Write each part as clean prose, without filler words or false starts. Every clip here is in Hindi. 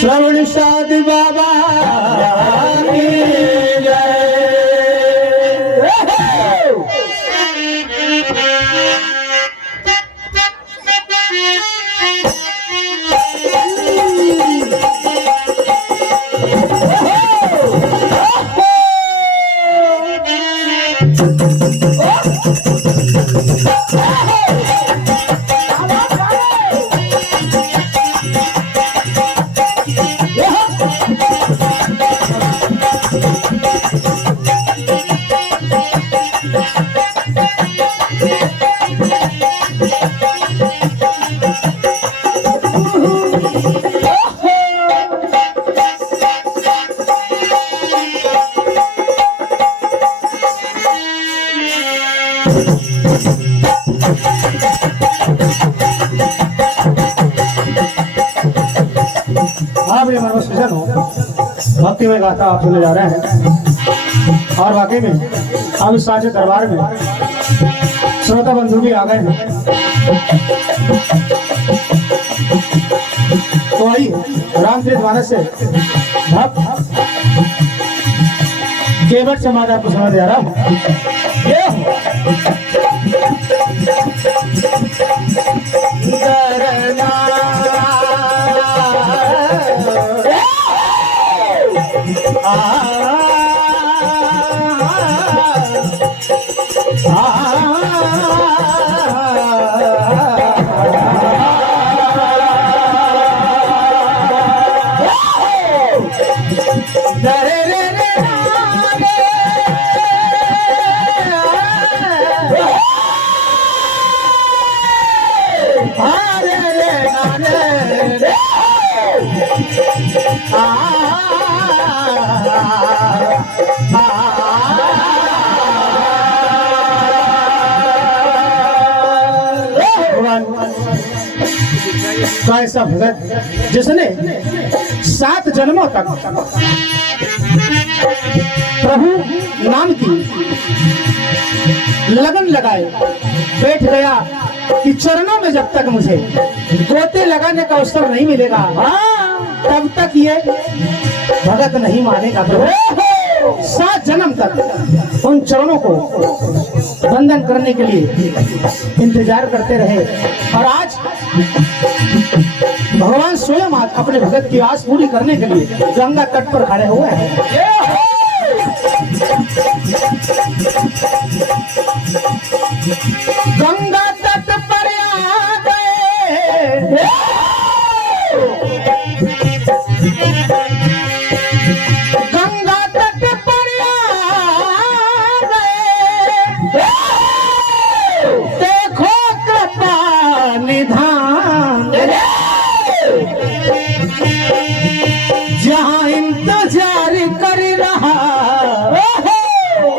श्रवण साधु बाबा की जय। भक्ति में गाथा आप सुने जा रहे हैं और वाकई में अब इस साझे दरबार में श्रोता बंधु भी आ गए हैं। तो आइए रामचरित मानस से भक्त केवट समाज आपको समझ जा रहा हूँ। ऐसा भगत जिसने 7 जन्मों तक प्रभु नाम की लगन लगाए बैठ गया कि चरणों में जब तक मुझे गोते लगाने का अवसर नहीं मिलेगा तब तक ये भगत नहीं मानेगा। प्रभु 7 जन्म तक उन चरणों को वंदन करने के लिए इंतजार करते रहे और आज भगवान स्वयं आज अपने भगत की आस पूरी करने के लिए गंगा तट पर खड़े हुए हैं। गंगा तट पर आ गए, गंगा तट पर आ गए, देखो कृपा निधान, जहाँ इंतजार कर रहा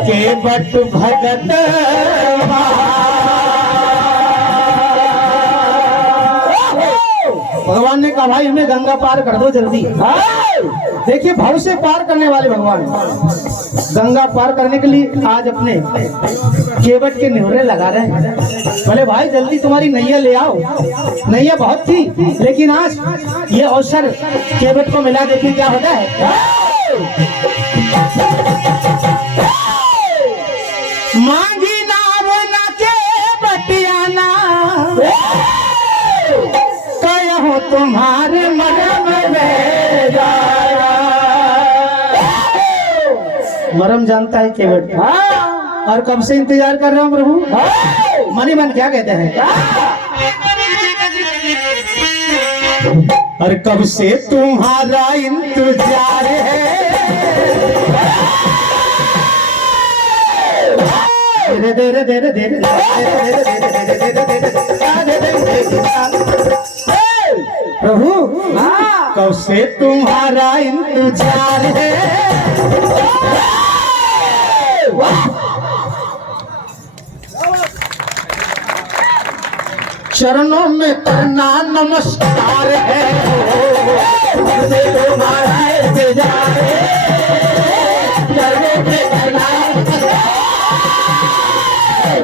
केवट भगत। भगवान ने कहा भाई हमें गंगा पार कर दो जल्दी। देखिए भाव से पार करने वाले भगवान गंगा पार करने के लिए आज अपने केवट के निहुरे लगा रहे हैं। बोले भाई जल्दी तुम्हारी नैया ले आओ। नैया बहुत थी लेकिन आज ये अवसर केवट को मिला। देखिए क्या होता है। मांगी नाव ना के बटियाना कहो तुम्हारे मरम में जाया। मरम जानता है केवट और कब से इंतजार कर रहा हूँ प्रभु। मनी मन क्या कहते हैं। और कब से तुम्हारा इंतजार है, धीरे धीरे धीरे प्रभु कब से तुम्हारा इंतजार है। चरणों में करना नमस्कार है, हमसे तुम्हारा इंतजार है, चरणों में करना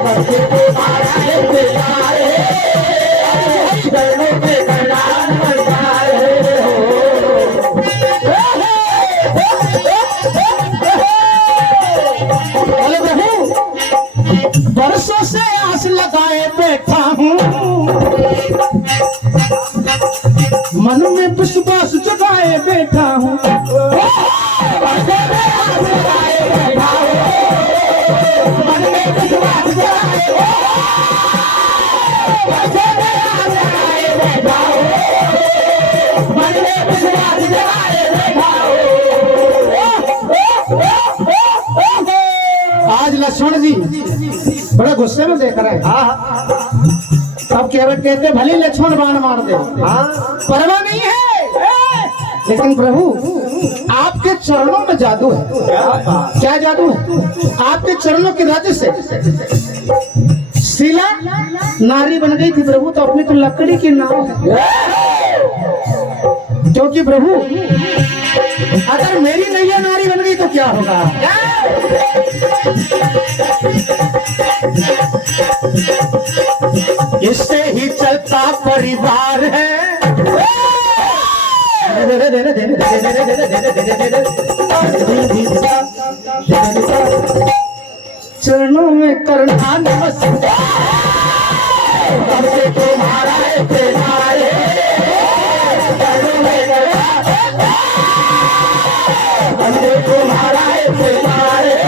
हमसे तुम्हारा इंतजार है, चरणों में करना नमस्कार है। बोले प्रभु बरसों से आस लगाए बैठा हूँ, मन में विश्वास जगाए बैठा हूँ, मन में विश्वास जगाए बैठा हो, मन में विश्वास जगाए बैठा हो। आज लक्ष्मण जी बड़े गुस्से में देख रहे हैं। अब केवट कहते भले लक्ष्मण बाण मार दे, परवाह नहीं है, लेकिन प्रभु आपके चरणों में जादू है। क्या जादू है? आपके चरणों के राज्य से शीला नारी बन गई थी प्रभु, तो अपनी तो लकड़ी की नाव है। क्योंकि प्रभु अगर मेरी नैया नारी बन गई तो क्या होगा? इससे ही चलता परिवार है। चरणों में करना नमस्कार, हमसे तुम्हारा इंतजार है, चरणों में करना हमसे तुम्हारा इंतजार है,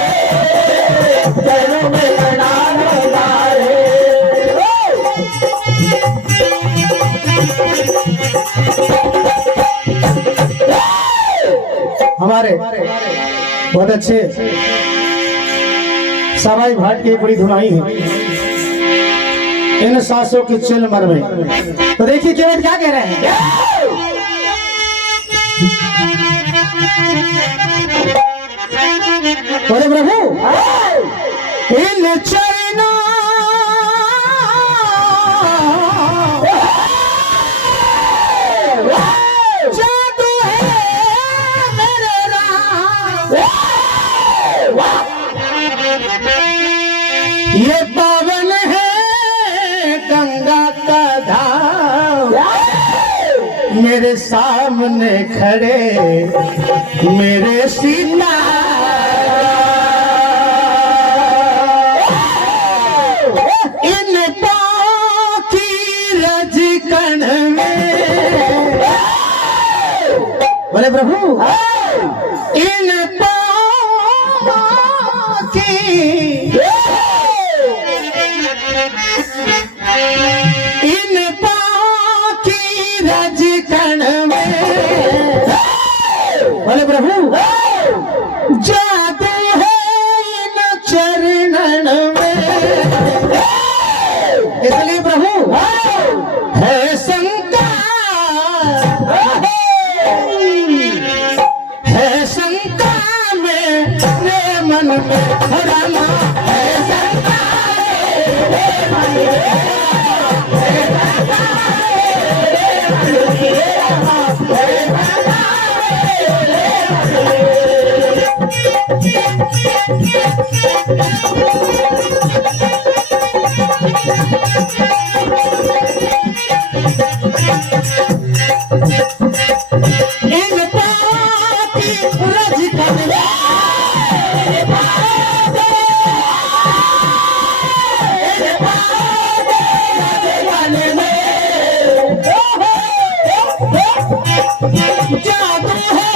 चरणों में करना नमस्कार है। हमारे बहुत अच्छे सवाई भाट की बड़ी धुनाई है इन सांसों की चिल मर में। तो देखिए केवट क्या कह रहे हैं। बोले प्रभु इन चरणों जादू है मेरे राम, ये पावन है गंगा का धाम, मेरे सामने खड़े मेरे सीता, इन पाँव की रजकण में। बोले प्रभु इन पाँव की इन पाँव की रजकण में। बोले प्रभु जादू है इन चरणन में। इसलिए प्रभु है शंका, है शंका मेरे मन में रामा, है शंका मेरे मन में, है शंका मेरे मन में रामा, है शंका मेरे मन में। इन पाँव की रजकण में, जादू है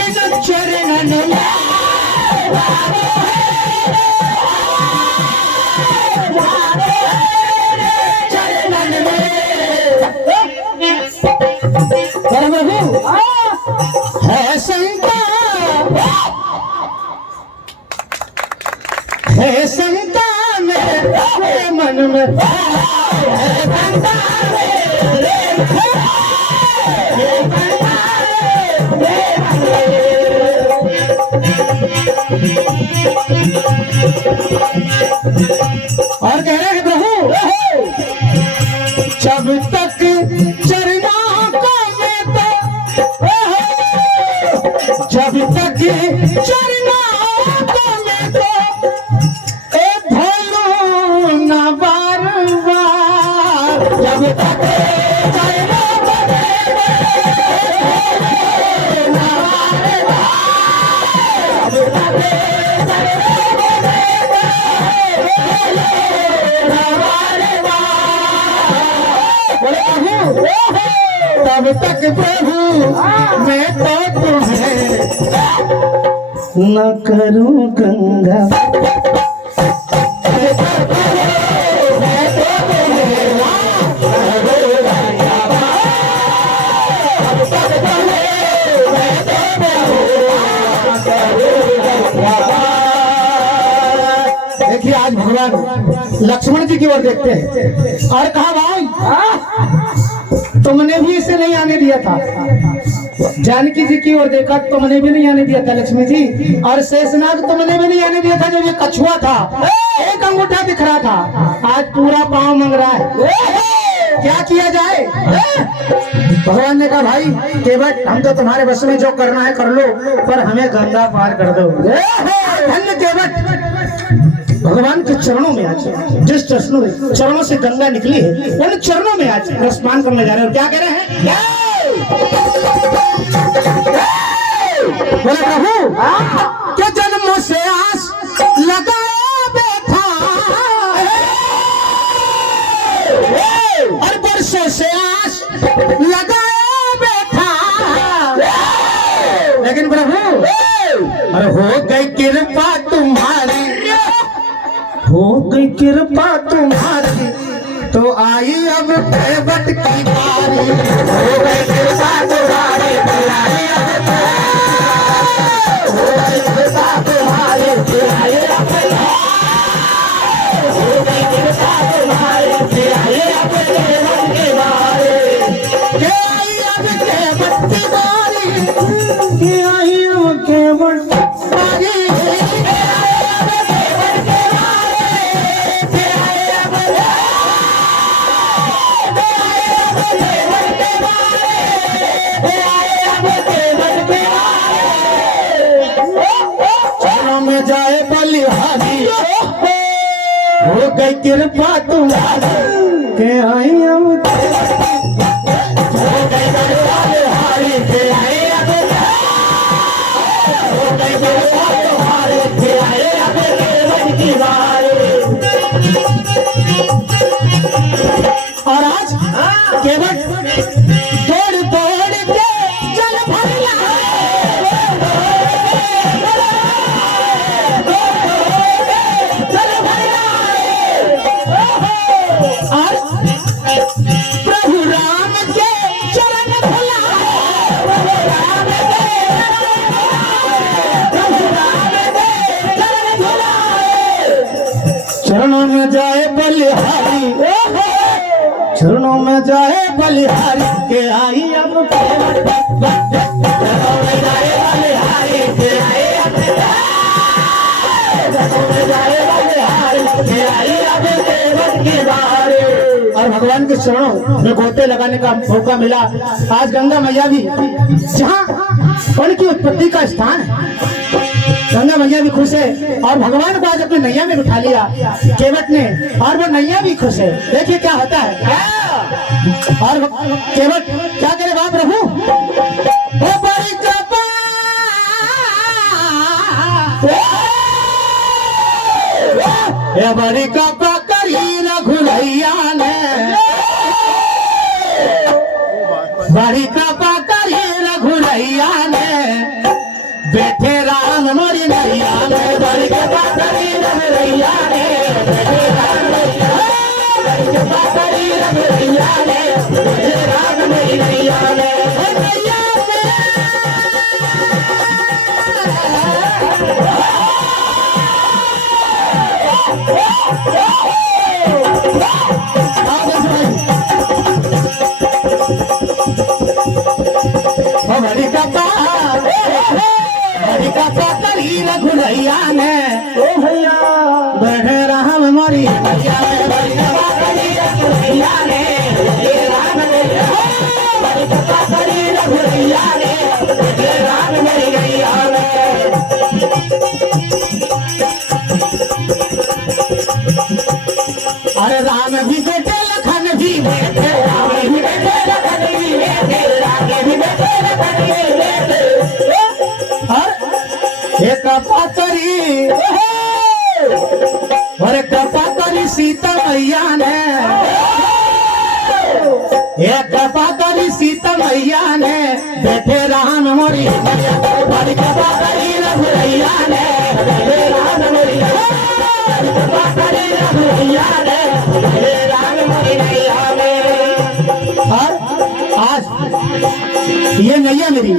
इन चरणन में, चरणन में। प्रभु है शंका, है शंका मेरे मन में, है शंका मेरे और कह रहे हैं प्रभु जब चरणों में तो ए भोलू न बार बार जब तक चरणों तब तक प्रभु मैं तो तुम्हें न करूं गंगा देखिए आज भगवान लक्ष्मण जी की ओर देखते हैं और कहा भाई तुमने भी इसे नहीं आने दिया था। जानकी जी की ओर देखा, तुमने भी नहीं आने दिया था लक्ष्मी जी, और शेषनाग तुमने भी नहीं आने दिया था जब ये कछुआ था, एक अंगूठा दिख रहा था, आज पूरा पांव मंग रहा है। क्या किया जाए? भगवान ने कहा भाई केवट हम तो तुम्हारे बस में जो करना है कर लो, पर हमें गंगा पार कर दो। धन्य केवट भगवान के चरणों में आज, जिस चरणों से गंगा निकली है उन चरणों में आज स्नान करने जा रहे हैं। और क्या कह रहे हैं? बोले प्रभु क्या जन्मों से आस लगाया बैठा और वर्षों से आस लगाया बैठा, लेकिन प्रभु अरे हो गई कृपा तुम्हारी, हो गई कृपा तुम्हारी तो आई अब केवट की बारी। हो गई कृपा तुम्हारी तो आई अब, हो गई कृपा तुम्हारी तो आई अब, हो गई कृपा तुम्हारी तो आई अब केवट की बारी। के आई अब केवट की बारी, के आई अब केवट बारी। जाए बलिहारी हो गई कृपा तुम्हारी के आई अब, हो गई बलिहारी के आई अब, हो गई कृपा तुम्हारी के आई अब केवट की बारी। और आज केवट दौड़ दौड़ के जल भरला प्रभु राम के चरण भुला, प्रभु राम के चरण भुला, चरणों में जाए बलिहारी, चरणों में जाए बलिहारी के आई अब केवट, चरणों में जाए बलिहारी के आई अब, चरणों में जाए बलिहारी के आई अब केवट की बारी। और भगवान के चरणों में गोते लगाने का मौका मिला। आज गंगा मैया भी जहाँ उनकी उत्पत्ति का स्थान है, गंगा मैया भी खुश है और भगवान को आज अपने नैया में बिठा लिया केवट ने, और वो नैया भी खुश है। देखिए क्या होता है। और केवट क्या करे? वाह प्रभु वो बड़ी कृपा, बड़ी कृपा करी रघुरैया ने, बड़ी कृपा करी रघुरैया ने, बैठे राम मोरी नैया ने, बड़ी कृपा करी रघुरैया ने, बैठे राम नैया, बड़ी कृपा करी रघुरैया ने, बैठे राम मोरी नैया ने, नैया रघुरैया ने, ओ भैया बढ़े राम मोरी भैया ने, बड़ी कृपा करी रघुरैया ने, हे राम नैया, बड़ी कृपा करी रघुरैया ने, हे राम मोरी नैया ने। कृपा करी, अरे कृपा करी सीता मैया ने, ये कृपा करी सीता मैया ने, बैठे राम मोरी बड़ी कृपा करी रघुरैया ने, बैठे राम मोरी कृपा करी रघुरैया ने, बैठे राम मोरी नैया ने। और आज ये नैया मेरी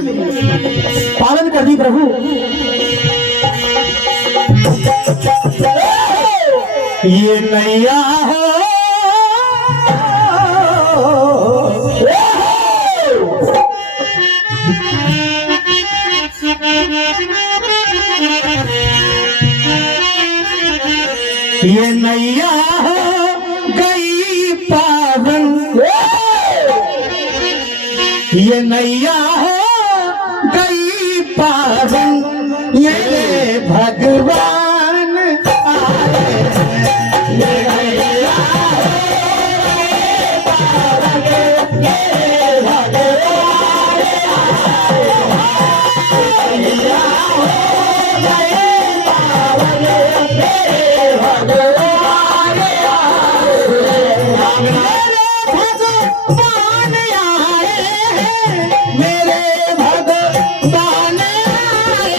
पालन कर दी प्रभु, ये नैया हो ये नैया हो गई पावन, ये नैया हो गई पावन, ये भगवान आए, ये नैया हो गई पावन, ये भगवान आए, नैया हो गई पावन, ये भगवान आए, मेरे भगवान आए हैं, मेरे भगवान आए हैं, मेरे भगवान आए,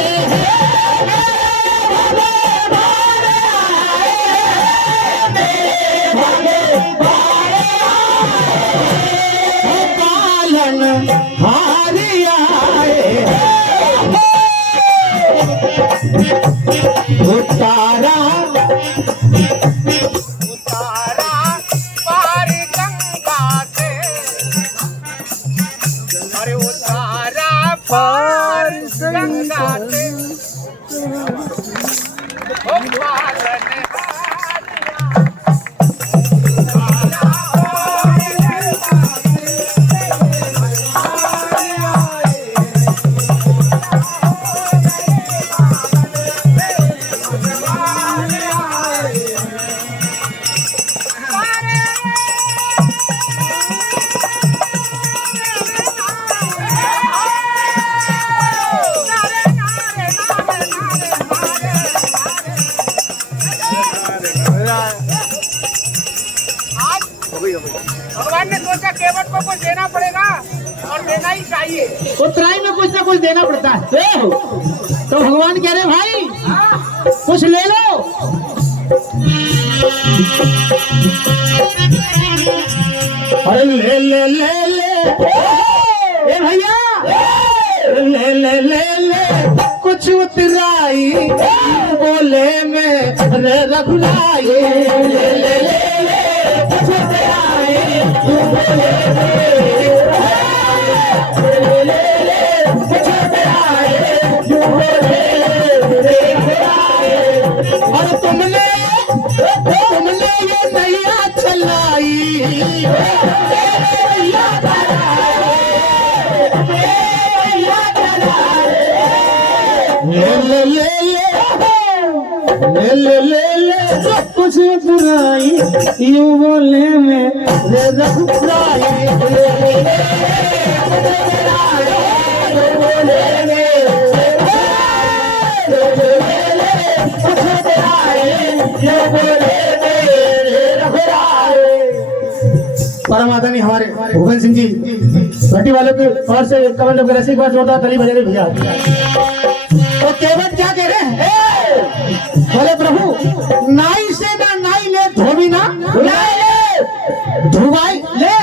पालन हारी आए हैं, उतारा पार गंगा से, अरे उतारा पार गंगा से, ओ पालन भगवान ने सोचा केवट को कुछ देना पड़ेगा और देना ही चाहिए, उत्तरायण में कुछ ना कुछ देना पड़ता है, तो भगवान कह रहे भाई कुछ ले लो। अरे ले ले ले ले ए भैया, ले ले ले ले कुछ उतराई बोले में रे रघुराई, ले ले ले कुछ उतराई बोले कुछ उतराई बोले, और तुमने ये नैया चलाई, ले ले ले ले ले ले कुछ उतराई यूं बोले में रे रघुराई, परमात्मा हमारे भूपेंद्र सिंह जी भट्टी वालों के और से कमल वगैरह से एक बार जोरदार ताली बजा रहे भैया। तो केवट क्या कह रहे हैं, बोले प्रभु नाई से ना नाई ले धोबी ना ले धुआई ले,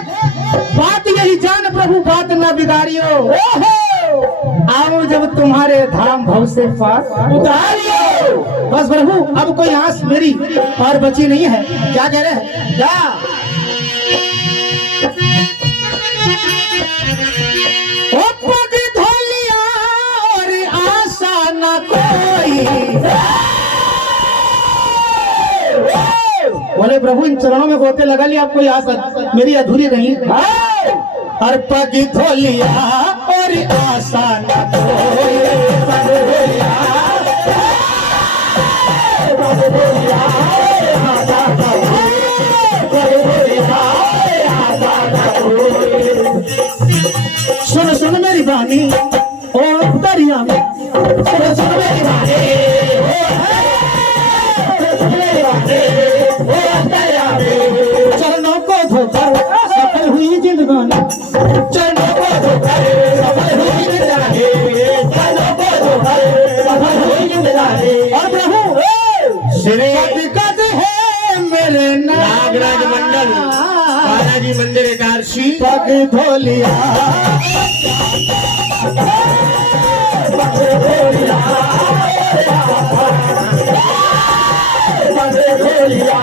बात यही जान प्रभु बात ना बिगाड़ियो, आओ जब तुम्हारे धाम भव से पार उतारियो। बस प्रभु अब कोई आस मेरी और बची नहीं है, क्या कह रहे हैं क्या, पग धोलिया और आशा न कोई, बोले प्रभु इन चरणों में गोते लगा लिया, आपको आशा मेरी अधूरी रही, और पग धोलिया और आशा न कोई, सुन सुन मेरी बानी ओ दरिया में, सुन सुन मेरी बानी और प्रभु श्री कद है मेरे नागराज मंडल बालाजी मंदिर इटारसी पग धोलिया पग धोलिया पग धोलिया